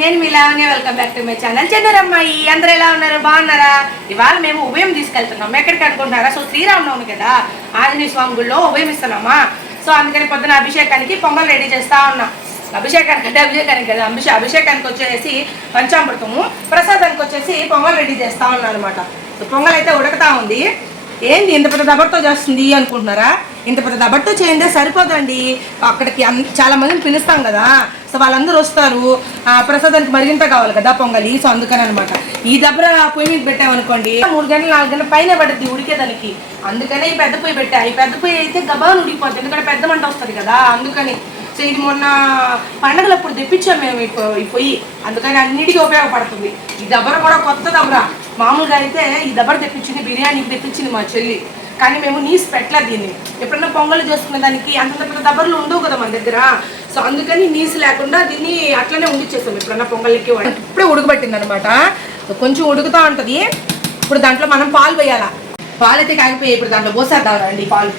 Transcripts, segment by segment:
నేను మీ Lavanya welcome back to my channel చెన్నరమ్మాయి అందరూ ఎలా ఉన్నారు? బాగున్నారా? ఇవాళ మేము ఉభయం తీసుకెళ్తున్నాం ఎక్కడికి అనుకుంటున్నారా? సో శ్రీరామనవమి కదా. ఆంజనేయ స్వామి గుడిలో ఉభయం ఇస్తున్నామా? సో అందుకని పొద్దున అభిషేకానికి పొంగల్ రెడీ చేస్తా ఉన్నాం. అభిషేకానికి అంటే అభిషేకానికి కదా. అభిషే అభిషేకానికి వచ్చేసి పంచామృతము ప్రసాదానికి వచ్చేసి పొంగల్ రెడీ చేస్తా ఉన్నాను అనమాట సో పొంగల్ అయితే ఉడకతా ఉంది. ఏంది ఇంత పెద్ద దబర్తో చేస్తుంది అనుకుంటున్నారా? ఇంత పెద్ద దబర్తో చేయందే సరిపోదండి. అక్కడికి చాలా మందిని పిలుస్తాం కదా. సో వాళ్ళందరూ వస్తారు. ఆ, ప్రసాదానికి మరిగింత కావాలి కదా పొంగలి. సో అందుకని అనమాట ఈ దబ్బర పొయ్యి మీద పెట్టామనుకోండి మూడు గంటలు నాలుగు గంటల పైన పడుద్ది ఉడికేదానికి అందుకనే ఈ పెద్ద పొయ్యి పెట్టా. ఈ పెద్ద పొయ్యి అయితే గబాను ఉడికిపోతుంది ఎందుకంటే పెద్ద మంట వస్తుంది కదా. అందుకని సో ఇది మొన్న పండగలప్పుడు తెప్పించాం మేము ఈ పొయ్యి. అందుకని అన్నిటికీ ఉపయోగపడుతుంది. ఈ దబ్బర కూడా కొత్త దబ్బర మామూలుగా అయితే ఈ దబ్బర తెప్పించింది బిర్యానీకి తెప్పించింది మా చెల్లి. కానీ మేము నీసు పెట్టలేదు దీన్ని. ఎప్పుడన్నా పొంగల్ చేసుకునే దానికి అంత పెద్ద దబ్బర్లు ఉండవు కదా మన దగ్గర. సో అందుకని నీసు లేకుండా దీన్ని అట్లనే ఉండిచ్చేస్తాం ఎప్పుడన్నా పొంగల్కి వాడి ఇప్పుడే ఉడకబట్టింది అనమాట కొంచెం ఉడుకుతూ ఉంటుంది. ఇప్పుడు దాంట్లో మనం పాలు వేయాలా? పాలు అయితే కాగిపోయాయి. ఇప్పుడు దాంట్లో పోసేద్దాం రండి పాలు.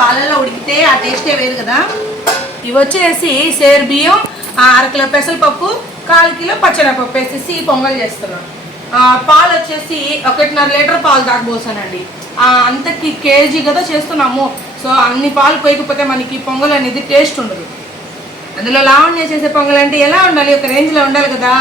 పాలల్లో ఉడికితే ఆ టేస్టే వేరు కదా. ఇవి వచ్చేసి సేరు బియ్యం ఆ అరకిలో పెసరపప్పు కాలు కిలో పచ్చనపప్పు వేసేసి పొంగల్ చేస్తున్నాం. పాలు వచ్చేసి ఒకటిన్నర లీటర్ పాలు దాకా పోసానండి. అంతకి కేజీ కదా చేస్తున్నాము. సో అన్ని పాలు పోయకపోతే మనకి పొంగల్ అనేది టేస్ట్ ఉండదు. అందులో లావణ్య చేసే పొంగల్ అంటే ఎలా ఉండాలి? ఒక రేంజ్లో ఉండాలి కదా.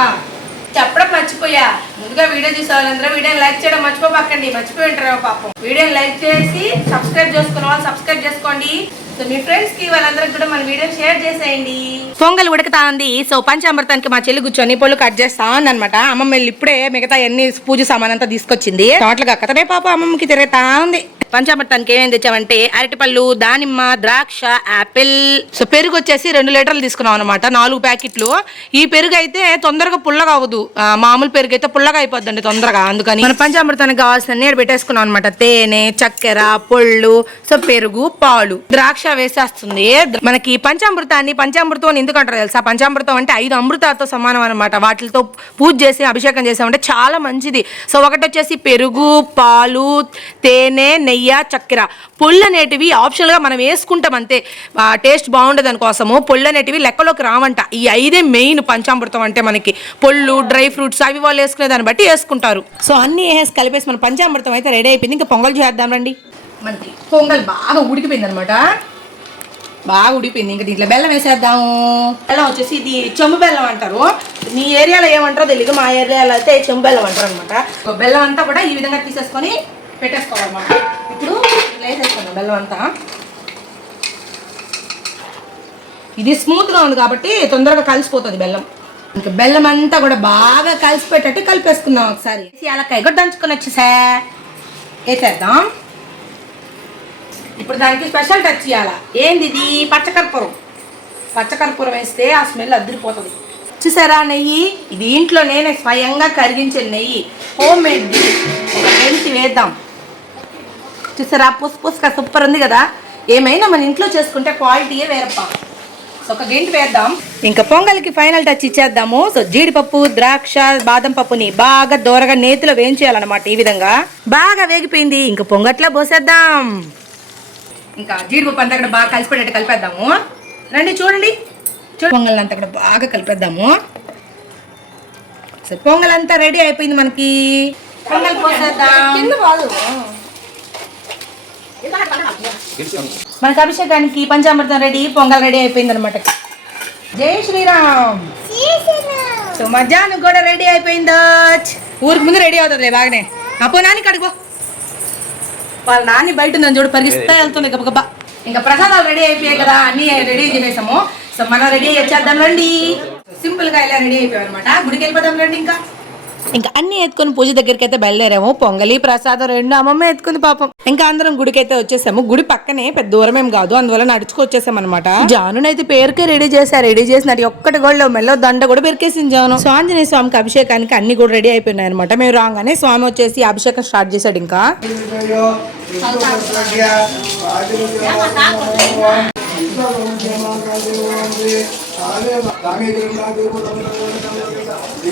చెప్పడం మర్చిపోయా. ముందుగా వీడియో చూసే వాళ్ళందరూ వీడియోని లైక్ చేయడం మర్చిపోబాకండి మర్చిపోయి ఉంటారు పాపం. వీడియోని లైక్ చేసి సబ్స్క్రైబ్ చేసుకున్న వాళ్ళు సబ్స్క్రైబ్ చేసుకోండి. సో మీ ఫ్రెండ్స్కి వాళ్ళందరికి కూడా మన వీడియో షేర్ చేసేయండి. పొంగల్ ఉడకతా ఉంది సో పంచామృతానికి మా చెల్లి కూర్చొని పొల్లు కట్ చేస్తా అనమాట అమ్మమ్మ వెళ్ళి ఇప్పుడే మిగతా అన్ని పూజ సామాన్ అంతా తీసుకొచ్చింది. టోటల్గా కథనే పాప అమ్మమ్మకి తిరుగుతా ఉంది పంచామృతానికి ఏమేమి తెచ్చామంటే అరటిపళ్ళు దానిమ్మ ద్రాక్ష యాపిల్. సో పెరుగు వచ్చేసి రెండు లీటర్లు తీసుకున్నాం అనమాట నాలుగు ప్యాకెట్లు. ఈ పెరుగు అయితే తొందరగా పుల్లగా అవ్వదు. మామూలు పెరుగు అయితే పుల్లగా అయిపోద్దండి తొందరగా అందుకని. మన పంచామృతానికి కావాల్సిన నీరు పెట్టేసుకున్నాం అనమాట తేనె చక్కెర పొళ్ళు సో పెరుగు పాలు. ద్రాక్ష వేసేస్తుంది. మనకి పంచామృతాన్ని పంచామృతం అని ఎందుకు అంటారు తెలుసా? పంచామృతం అంటే ఐదు అమృతాలతో సమానం అనమాట వాటితో పూజ చేసి అభిషేకం చేసామంటే చాలా మంచిది. సో ఒకటి వచ్చేసి పెరుగు పాలు తేనె నెయ్యి చక్కెర. పొళ్ళు అనేటివి ఆప్షనల్గా మనం వేసుకుంటాం అంతే. టేస్ట్ బాగుండదు దానికోసము పొళ్ళు అనేటివి లెక్కలోకి రావంట. ఈ ఐదే మెయిన్ పంచామృతం అంటే మనకి. పొళ్ళు డ్రై ఫ్రూట్స్ అవి వాళ్ళు వేసుకునే దాన్ని బట్టి వేసుకుంటారు. సో అన్ని వేసి కలిపేసి మన పంచామృతం అయితే రెడీ అయిపోయింది. ఇంకా పొంగల్ చేద్దాం రండి. మనకి పొంగల్ బాగా ఉడికిపోయింది అనమాట బాగా ఉడిపోయింది ఇంకా దీంట్లో బెల్లం వేసేద్దాము. బెల్లం వచ్చేసి ఇది చెంబు బెల్లం అంటారు. మీ ఏరియాలో ఏమంటారో తెలియదు మా ఏరియాలో అయితే చెంబు బెల్లం అంటారు అనమాట బెల్లం అంతా కూడా ఈ విధంగా తీసేసుకొని పెట్టేసుకోవాలన్నమాట. ఇప్పుడు వేసేస్తాను బెల్లం అంతా. ఇది స్మూత్గా ఉంది కాబట్టి తొందరగా కలిసిపోతుంది బెల్లం. ఇంకా బెల్లం అంతా కూడా బాగా కలిసిపోయేటట్టు కలిపేసుకుందాం ఒకసారి. యాలక్కాయ కూడా దంచుకొని వచ్చేసా వేసేద్దాం. ఇప్పుడు దానికి స్పెషల్ టచ్ చేయాల ఏంది ఇది? పచ్చకర్పూరం. పచ్చకర్పూరం వేస్తే ఆ స్మెల్ అదిరిపోతుంది చూసారా నెయ్యి? ఇది ఇంట్లో నేనే స్వయంగా కరిగించిన నెయ్యి. హోమ్ మేడ్ ఒక వేద్దాం. చూసారా? పుస్ పుస్గా సూపర్ ఉంది కదా? ఏమైనా మన ఇంట్లో చేసుకుంటే క్వాలిటీయే వేరప్ప. సో ఒక గెంటి వేద్దాం. ఇంకా పొంగల్కి ఫైనల్ టచ్ ఇచ్చేద్దాము. సో జీడిపప్పు ద్రాక్ష బాదం పప్పుని బాగా దూరగా నేతిలో వేయించేయాలన్నమాట ఈ విధంగా. బాగా వేగిపోయింది. ఇంకా పొంగట్లో పోసేద్దాం. ఇంకా జీడిపప్పు అంతా కూడా బాగా కలిసిపోయేటట్టు కలిపేద్దాము. రండి చూడండి. చూడు పొంగల్ అంతా కూడా బాగా కలిపేద్దాము. సరే పొంగల్ అంతా రెడీ అయిపోయింది మనకి. పొంగల్ పోసేద్దాం. మన అభిషేకానికి పంచామృతం రెడీ పొంగల్ రెడీ అయిపోయింది అనమాట జై శ్రీరామ్. సో మధ్యాహ్నం కూడా రెడీ అయిపోయిందో? ఊరికి ముందు రెడీ అవుతుంది బాగానే. అప్పు నాని కడుగు వాళ్ళ నాని బయట ఉందని చూడు పరిగిస్తా వెళ్తుంది గబగబా ఇంకా ప్రసాదాలు రెడీ అయిపోయాయి కదా అన్ని రెడీ చేసేసాము. సో మనం రెడీ చేద్దాం రండి. సింపుల్గా ఇలా రెడీ అయిపోయాం అనమాట గుడికి వెళ్ళిపోదాం రండి ఇంకా. ఇంకా అన్ని ఎత్తుకొని పూజ దగ్గరికి అయితే బయలుదేరాము. పొంగలి ప్రసాదం రెండు అమ్మమ్మ ఎత్తుకుంది పాపం. ఇంకా అందరం గుడికి అయితే వచ్చేసాము. గుడి పక్కనే పెద్ద దూరం ఏం కాదు. అందువల్ల నడుచుకు వచ్చేసాం అనమాట జానునైతే పేరుకే రెడీ చేశారు. రెడీ చేసినట్టు ఒక్కటి గోళ్ళు మెల్లో దండ కూడా పెరికేసింది జాను. సో ఆంజనేయ స్వామికి అభిషేకానికి అన్ని కూడా రెడీ అయిపోయినాయి అనమాట మేము రాగానే స్వామి వచ్చేసి అభిషేకం స్టార్ట్ చేశాడు ఇంకా.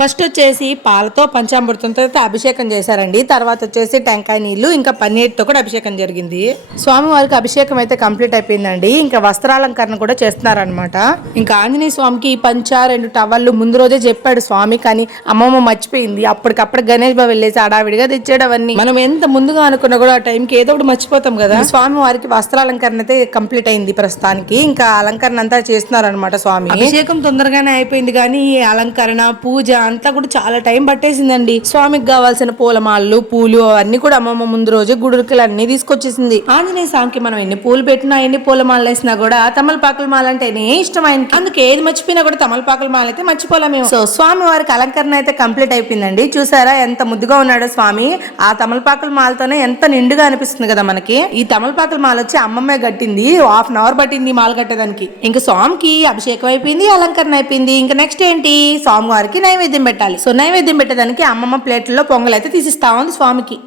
ఫస్ట్ వచ్చేసి పాలతో పంచామృతంతో అయితే అభిషేకం చేశారండి. తర్వాత వచ్చేసి టెంకాయ నీళ్ళు ఇంకా పన్నీర్తో కూడా అభిషేకం జరిగింది. స్వామివారికి అభిషేకం అయితే కంప్లీట్ అయిపోయిందండి. ఇంకా వస్త్రాలంకరణ కూడా చేస్తున్నారనమాట ఇంకా ఆంజనేయ స్వామికి ఈ పంచ రెండు టవల్లు ముందు రోజే చెప్పాడు స్వామి కానీ అమ్మమ్మ మర్చిపోయింది. అప్పటికప్పుడు గణేష్ బాబు వెళ్ళేసి అడావిడిగా తెచ్చాడు అవన్నీ. మనం ఎంత ముందుగా అనుకున్నా కూడా ఆ టైంకి ఏదో ఒకటి మర్చిపోతాం కదా. స్వామి వారికి వస్త్రాలంకరణ అయితే కంప్లీట్ అయింది ప్రస్తుతానికి. ఇంకా అలంకరణ అంతా చేస్తున్నారనమాట స్వామి. అభిషేకం తొందరగానే అయిపోయింది కానీ ఈ అలంకరణ పూజ అంతా కూడా చాలా టైం పట్టేసిందండి. స్వామికి కావాల్సిన పూలమాలలు పూలు అవన్నీ కూడా అమ్మమ్మ ముందు రోజు గుడుకులు అన్ని తీసుకొచ్చేసింది. ఆంజనేయ స్వామికి మనం ఎన్ని పూలు పెట్టినా ఎన్ని పూలమాలలు వేసినా కూడా తమలపాకుల మాల అంటేనే ఇష్టం ఆయనకి అందుకే ఏది మర్చిపోయినా కూడా తమలపాకుల మాల అయితే మర్చిపోలేము మేము. సో స్వామి వారికి అలంకరణ అయితే కంప్లీట్ అయిపోయిందండి. చూసారా ఎంత ముద్దుగా ఉన్నాడో స్వామి. ఆ తమలపాకుల మాలతోనే ఎంత నిండుగా అనిపిస్తుంది కదా మనకి. ఈ తమలపాకుల మాల వచ్చి అమ్మమ్మే కట్టింది. హాఫ్ అన్ అవర్ పట్టింది మాల కట్టేదానికి. ఇంకా స్వామికి అభిషేకం అయిపోయింది అలంకరణ అయిపోయింది. ఇంకా నెక్స్ట్ ఏంటి? స్వామి వారికి నైవేద్యం పెట్టాలి. సో నైవేద్యం పెట్టేదానికి అమ్మమ్మ ప్లేట్లలో పొంగల్ అయితే తీసిస్తా ఉంది స్వామికి.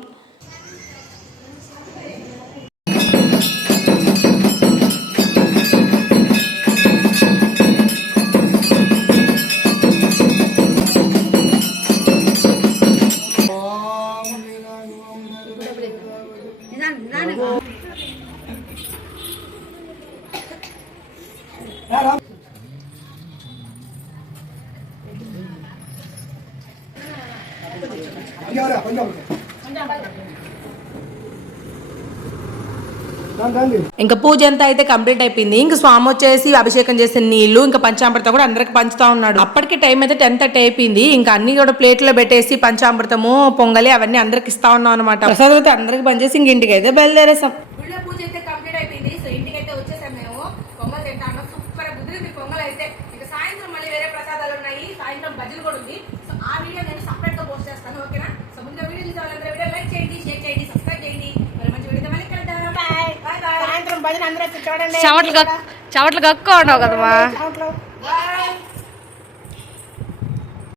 ఇంకా పూజ అంతా అయితే కంప్లీట్ అయిపోయింది. ఇంకా స్వామి వచ్చేసి అభిషేకం చేసిన నీళ్ళు ఇంకా పంచామృతం కూడా అందరికి పంచుతా ఉన్నాడు. అప్పటికి టైం అయితే టెన్ థర్టీ అయిపోయింది. ఇంకా అన్ని కూడా ప్లేట్లో పెట్టేసి పంచామృతము పొంగలి అవన్నీ అందరికి ఇస్తా ఉన్నాం అనమాట ప్రసాదం అయితే అందరికి పనిచేసి ఇంక ఇంటికి అయితే బయలుదేరేసాం గుళ్ళో పూజ అయితే కంప్లీట్ అయిపోయింది సో ఇంటికి అయితే వచ్చేసాం మేము పొంగల్ తింటాను సూపర్ కుదిరింది పొంగల్ అయితే ఇంకా సాయంత్రం మళ్ళీ వేరే ప్రసాదాలు ఉన్నాయి సాయంత్రం బజ్జీలు కూడా ఉంది సో ఆ వీడియో నేను సపరేట్గా పోస్ట్ చేస్తాను ఓకేనా సో ముందు వీడియో చూసే వాళ్ళందరూ వీడియో లైక్ చేయండి షేర్ చేయండి సబ్స్క్రైబ్ చేయండి మరి మంచి వీడియో మళ్ళీ కలుద్దాం బాయ్ బాయ్ సాయంత్రం భజన అందరూ వచ్చి చూడండి చెమటలు కక్- చెమటలు కక్కువ ఉండవు కదమ్మా.